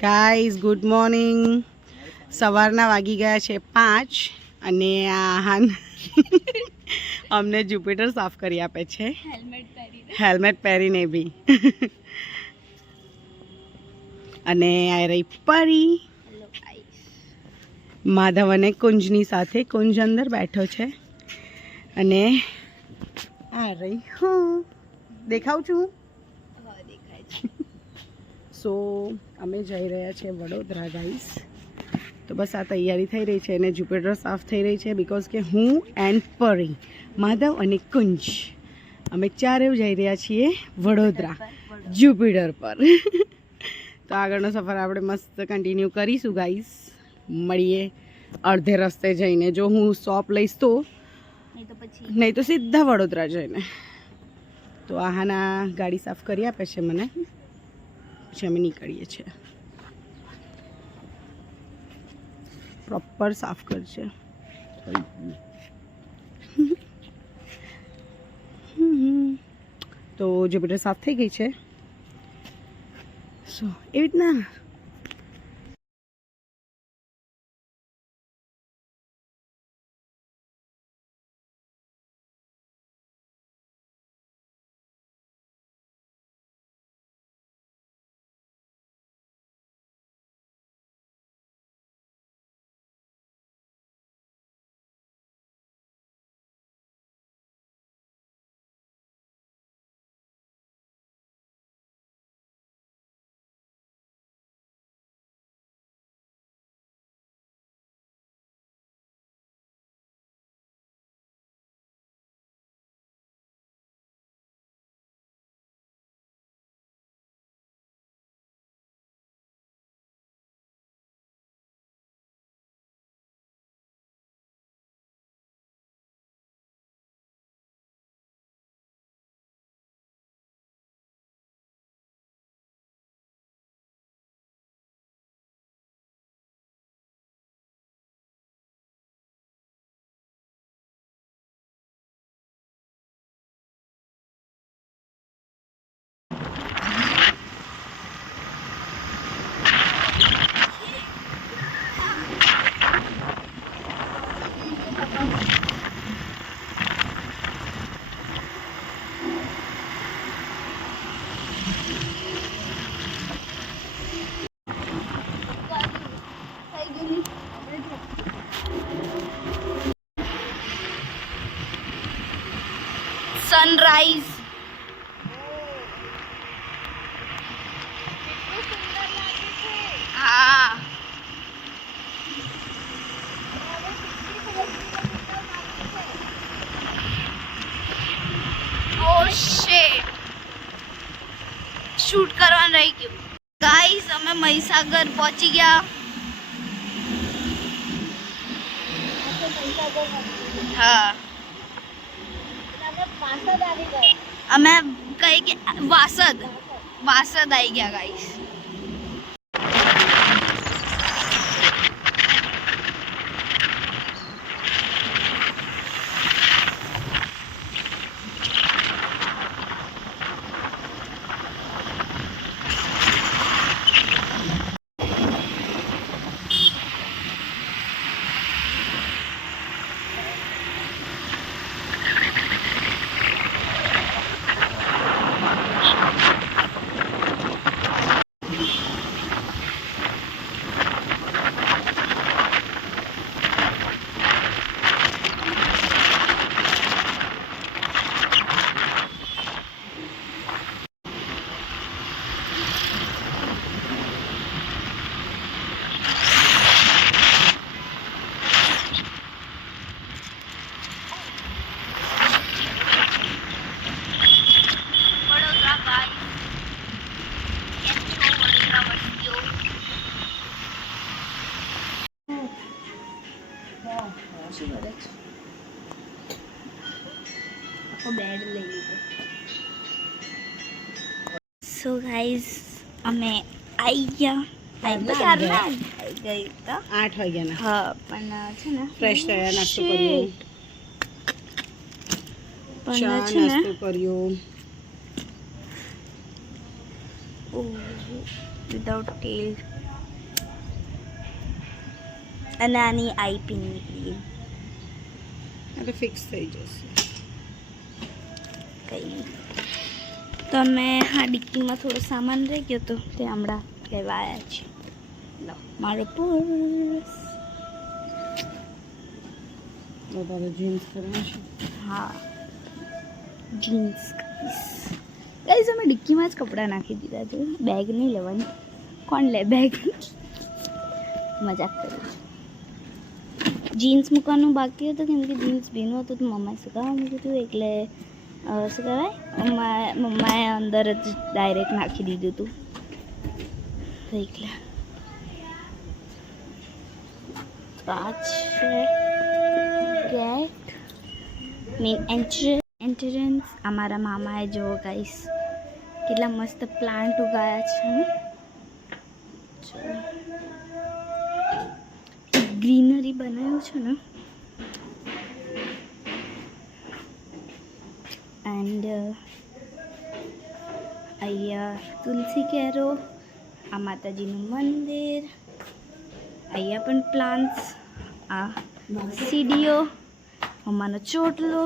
Guys good morning. સવારના વાગી ગયા છે 5 અને આહાન અમને જુપિટર સાફ કરી આપે છે હેલ્મેટ પહેરીને બી. અને આ રહી પરી માધવ અને કુંજની સાથે. કુંજ અંદર બેઠો છે અને આ રહી હું દેખાઉં છું. સો અમે જઈ રહ્યા છીએ વડોદરા ગાઈસ. તો બસ આ તૈયારી થઈ રહી છે અને જુપિટર સાફ થઈ રહી છે બિકોઝ કે હું એન્ડ પરી, માધવ અને કુંજ અમે ચારે જઈ રહ્યા છીએ વડોદરા જુપિટર પર. તો આગળનો સફર આપણે મસ્ત કન્ટિન્યુ કરીશું ગાઈસ. મળીએ અડધે રસ્તે જઈને. જો હું શોપ લઈશ તો નહીં તો સીધા વડોદરા જઈને. તો આહાના ગાડી સાફ કરી આપે છે મને, પછી અમે નીકળીએ છીએ. પ્રોપર સાફ કરશે. તો જુપિટર સાફ થઈ ગઈ છે. સો એવી રીતના સનરાઈઝ. હા ઓ શિટ, શૂટ કરવાનું રહી ગયું. ગાઈસ અમે મહીસાગર પહોંચી ગયા. હા અમે કઈ કે વાસદ આવી ગયા ગાઈસ. સો ગાઈઝ અમે આવી ગયા. 8 વાગ્યાના. હા પણ છે ને ફ્રેશ થયા, નાસ્તો કર્યો, ચા નાસ્તો કર્યો. વિધાઉટ તેલ અને આની આઈ પિન નીકળી એટલે ફિક્સ થઈ જશે. કંઈ નહીં. તો અમે હા ડિક્કીમાં થોડો સામાન રહી ગયો તો તે હમણાં લેવા આવ્યા છીએ. લો મારો પર્સ. તારે જીન્સ કરવું છે? હા જીન્સ ગાઈસ અમે ડિક્કીમાં જ કપડાં નાખી દીધા છે. બેગ નહીં લેવાની. કોણ લે બેગ? મજાક કરું છું. જીન્સ મૂકવાનું બાકી હતું કેમ કે જીન્સ ભીનું હતું તો મમ્માએ સુકાવા મૂક્યું હતું એટલે શું કહેવાય મમ્માએ અંદર જ ડાયરેક્ટ નાખી દીધું હતું એટલે તો આ છે ગેટ મેન એન્ટ્રન્સ. અમારા મામાએ જોવો ગાઈસ કેટલા મસ્ત પ્લાન્ટ ઉગાયા છે. ગ્રીનરી બનાવ્યું છે ને એન્ડ અહીંયા તુલસી કેરો, આ માતાજીનું મંદિર, અહીંયા પણ પ્લાન્ટ્સ, આ સીડીઓ, મમ્માનો ચોટલો,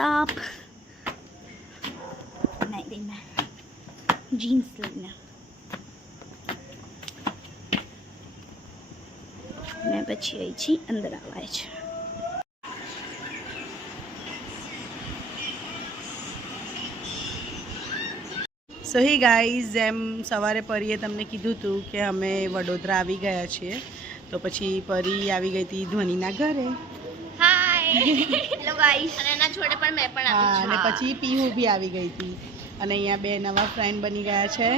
તાપ નહીં જીન્સ લઈને ને પછી અહીંથી અંદર આવાય છે. સો હી ગાઈઝ, જેમ સવારે પરીએ તમને કીધું હતું કે અમે વડોદરા આવી ગયા છીએ, તો પછી પરી આવી ગઈ હતી ધ્વનિના ઘરે. Hello guys. અને એના જોડે પણ મેં પણ આવી છું. અને પછી પીહુ બી આવી ગઈ હતી અને અહીંયા બે નવા ફ્રેન્ડ બની ગયા છે.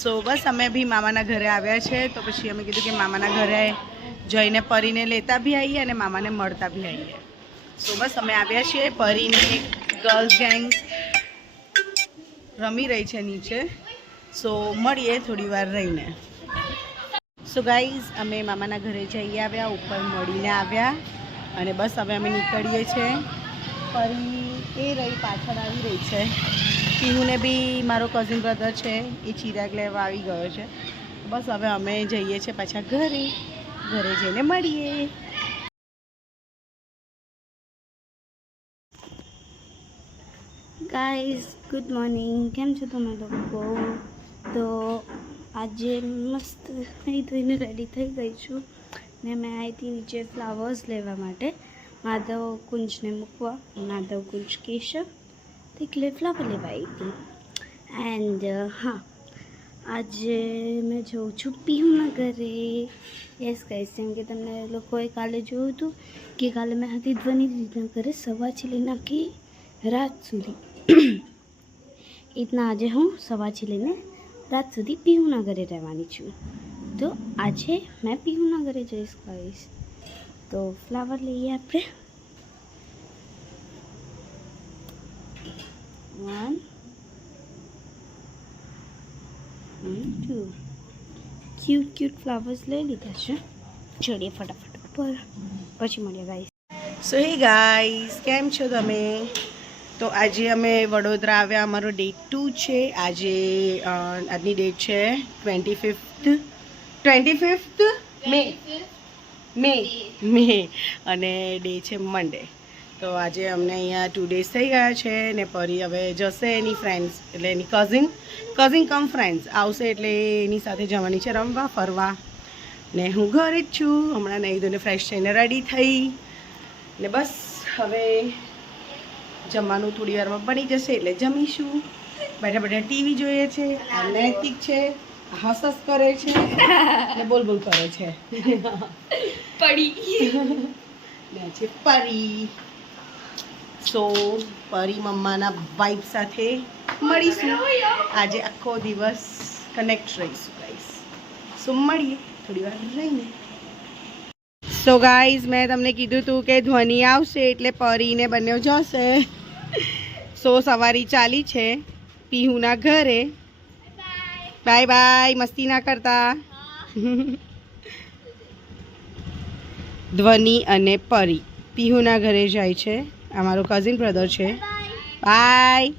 સો બસ અમે બી મામાના ઘરે આવ્યા છે, તો પછી અમે કીધું કે મામાના ઘરે જઈને પરીને લેતા બી આવીએ અને મામાને મળતા બી આવીએ. સો બસ અમે આવ્યા છીએ. પરીની ગર્લ્સ ગેંગ રમી રહી છે નીચે, સો મળીએ થોડી વાર રહીને. સો ગાઈઝ, અમે મામાના ઘરે જઈ આવ્યા, ઉપર મળીને આવ્યા અને બસ હવે અમે નીકળીએ છીએ. પરી એ રહી પાછળ આવી રહી છે. પીહુને બી મારો કઝિન બ્રધર છે એ ચિરાગ લેવા આવી ગયો છે. બસ હવે અમે જઈએ છીએ પાછા ઘરે જઈને મળીએ. Guys good morning. કેમ છો તમે લોકો? તો આજે મસ્ત નહીં ધોઈને રેડી થઈ ગઈ છું ને મેં આવી હતી નીચે ફ્લાવર્સ લેવા માટે માધવ કુંજને મૂકવા. માધવ કુંજ કેશવ એટલે ફ્લાવર લેવા આવી હતી. એન્ડ હા, આજે મેં જઉં છું પીહુના ઘરે. યસ ગાઈઝ, જેમ કે તમને લોકોએ કાલે જોયું હતું કે કાલે મેં હતી ધ્વનિ દીદીના ઘરે સવારથી લઈને આખી રાત સુધી ઇતના આજે હું સવારથી લઈને રાત સુધી પીહુના ઘરે રહેવાની છું. તો આજે મેં પીહુના ઘરે જઈશ ગાઈસ. તો ફ્લાવર લઈએ આપણે. 1 2 ક્યુટ ફ્લાવર્સ લઈ લીધા છે. ચડીએ ફટાફટ ઉપર, પછી મળીએ ગાઈસ. સો હે ગાઈઝ, કેમ છો તમે? તો આજે અમે વડોદરા આવ્યા. અમારો ડે 2 છે આજે. આજની ડેટ છે 25th મે અને ડે છે મંડે. તો આજે અમને અહીંયા 2 ડેઝ થઈ ગયા છે ને પરી હવે જશે એની ફ્રેન્ડ્સ એટલે એની કઝિન કમ ફ્રેન્ડ્સ આવશે એટલે એની સાથે જવાની છે રમવા ફરવા. ને હું ઘરે જ છું. હમણાં નહીં ધોઈને ફ્રેશ થઈને રેડી થઈ ને બસ હવે જમવાનું થોડી વારમાં બની જશે એટલે જમીશું. બેઠા ટીવી જોઈએ છે. આ નૈતિક છે, હસ કરે છે ને બોલ કરે છે. પડી ને છે પરી. સો પરી મમ્માના વાઇફ સાથે મળીશું આજે. આખો દિવસ કનેક્ટ રહીશું ગાઈસ. સો મળીએ થોડી વાર રહીને. સો ગાઈઝ, મેં તમને કીધું હતું કે ધ્વનિ આવશે એટલે પરીને બંને જશે. સો સવારી ચાલી છે પીહુના ઘરે. બાય બાય, મસ્તી ના કરતા. ધ્વનિ અને પરી પીહુના ઘરે જાય છે. અમારો કઝિન બ્રધર છે. બાય.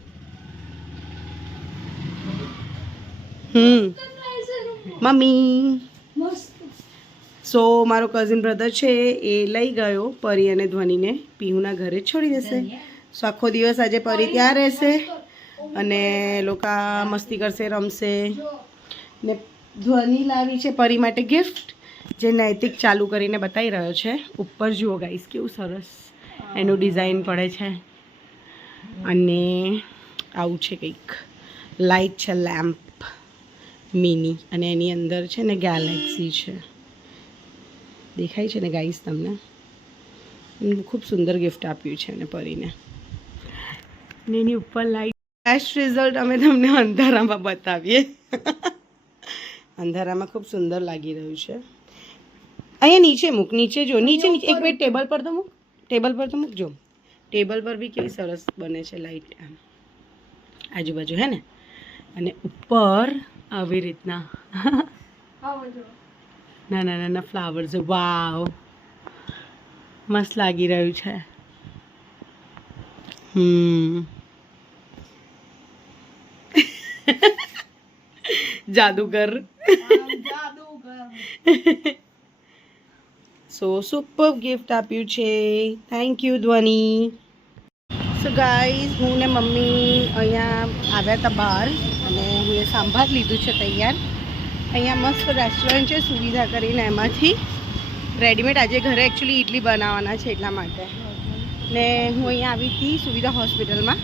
મમ્મી સો મારો કઝિન બ્રધર છે એ લઈ ગયો પરી અને ધ્વનિને પીહુના ઘરે છોડી દેશે. સો આખો દિવસ આજે પરી ત્યાં રહેશે અને લોકો મસ્તી કરશે, રમશે. ને ધ્વનિ લાવી છે પરી માટે ગિફ્ટ, જે નૈતિક ચાલુ કરીને બતાવી રહ્યો છે. ઉપર જુઓ ગાઈસ કેવું સરસ એનું ડિઝાઇન પડે છે. અને આવું છે કંઈક લાઇટ છે, લેમ્પ મિની, અને એની અંદર છે ને ગેલેક્સી છે. દેખાય છે ને ગાઈસ તમને? ખૂબ સુંદર ગિફ્ટ આપ્યું છે અને પરીને. ને એની ઉપર લાઈટ. બેસ્ટ રિઝલ્ટ અમે તમને અંધારામાં બતાવીએ. અંધારામાં ખૂબ સુંદર લાગી રહ્યું છે. અહીંયા નીચે મૂક, નીચે જો, નીચે નીચે એક મિનિટ ટેબલ પર તો મૂક, ટેબલ પર તો મૂકજો. ટેબલ પર બી કેવી સરસ બને છે લાઈટ આમ આજુબાજુ, હે ને? અને ઉપર આવી રીતના નાના નાના ફ્લાવર્સ. વાવ, મસ્ત લાગી રહ્યું છે. જાદુગર. સો સુપર ગિફ્ટ આપ્યું છે. થેન્ક યુ ધ્વનિ. સો ગાઈઝ, હું ને મમ્મી અહીંયા આવ્યા હતા બહાર અને હું એ સાંભાર લીધું છે તૈયાર. અહીંયા મસ્ત રેસ્ટોરન્ટ છે સુવિધા કરીને, એમાંથી રેડીમેડ. આજે ઘરે એકચ્યુઅલી ઇડલી બનાવવાના છે એટલા માટે. ને હું અહીંયા આવી હતી સુવિધા હોસ્પિટલમાં.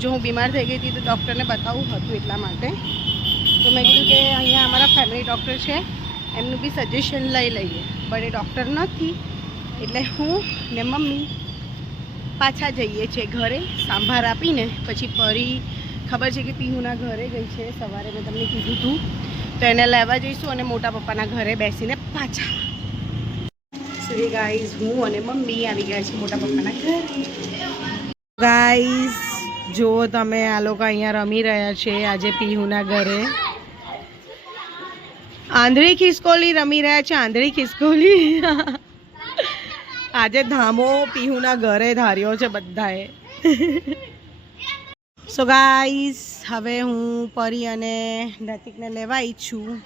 જો હું બીમાર થઈ ગઈ હતી તો ડૉક્ટરને બતાવવું હતું એટલા માટે. તો મેં કીધું કે અહીંયા અમારા ફેમિલી ડૉક્ટર છે, એમનું બી સજેશન લઈ લઈએ. બટ એ ડૉક્ટર નથી એટલે હું ને મમ્મી પાછા જઈએ છીએ ઘરે. સાંભાર આપીને પછી પરી ખબર છે કે પીહુના ઘરે ગઈ છે, સવારે મેં તમને કીધું હતું, તો એને લેવા જઈશું અને મોટા પપ્પાના ઘરે બેસીને પાછા. સો ગાઈઝ, હું અને મમ્મી આવી ગયા છે મોટા પપ્પાના ઘરે. ગાઈઝ જુઓ તમે, આ લોકો અહીંયા રમી રહ્યા છે આજે પીહુના ઘરે. આંધળી ખિસકોલી રમી રહ્યા છે, આંધળી ખિસકોલી. આજે ધામો પીહુના ઘરે ધાર્યો છે બધાએ. સો ગાઈઝ, હવે હું પરી અને નૈતિકને લેવા આવી છું.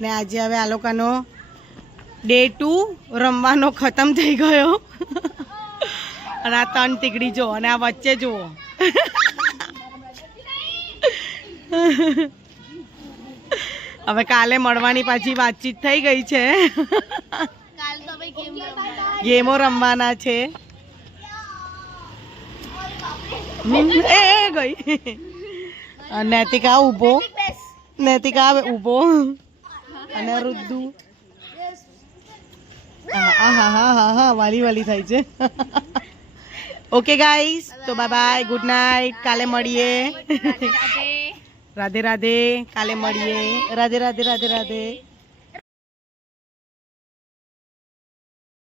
ને આજે હવે આ લોકોનો ડે 2 રમવાનો ખતમ થઈ ગયો. અને આ 3 ટીકડી જો, અને આ વચ્ચે જુઓ. હવે કાલે મળવાની પાછી વાતચીત થઈ ગઈ છે. ગેમો રમવાના છે. એ ગઈ. નૈતિકા ઊભો, નૈતિકા ઊભો. અને રુદ્ધુ હા હા હા હા હા વાલી વાલી થાય છે. ઓકે ગાઈસ, તો બાય બાય, ગુડ નાઇટ. કાલે મળીએ. રાધે રાધે. કાલે મળીએ. રાધે રાધે રાધે રાધે.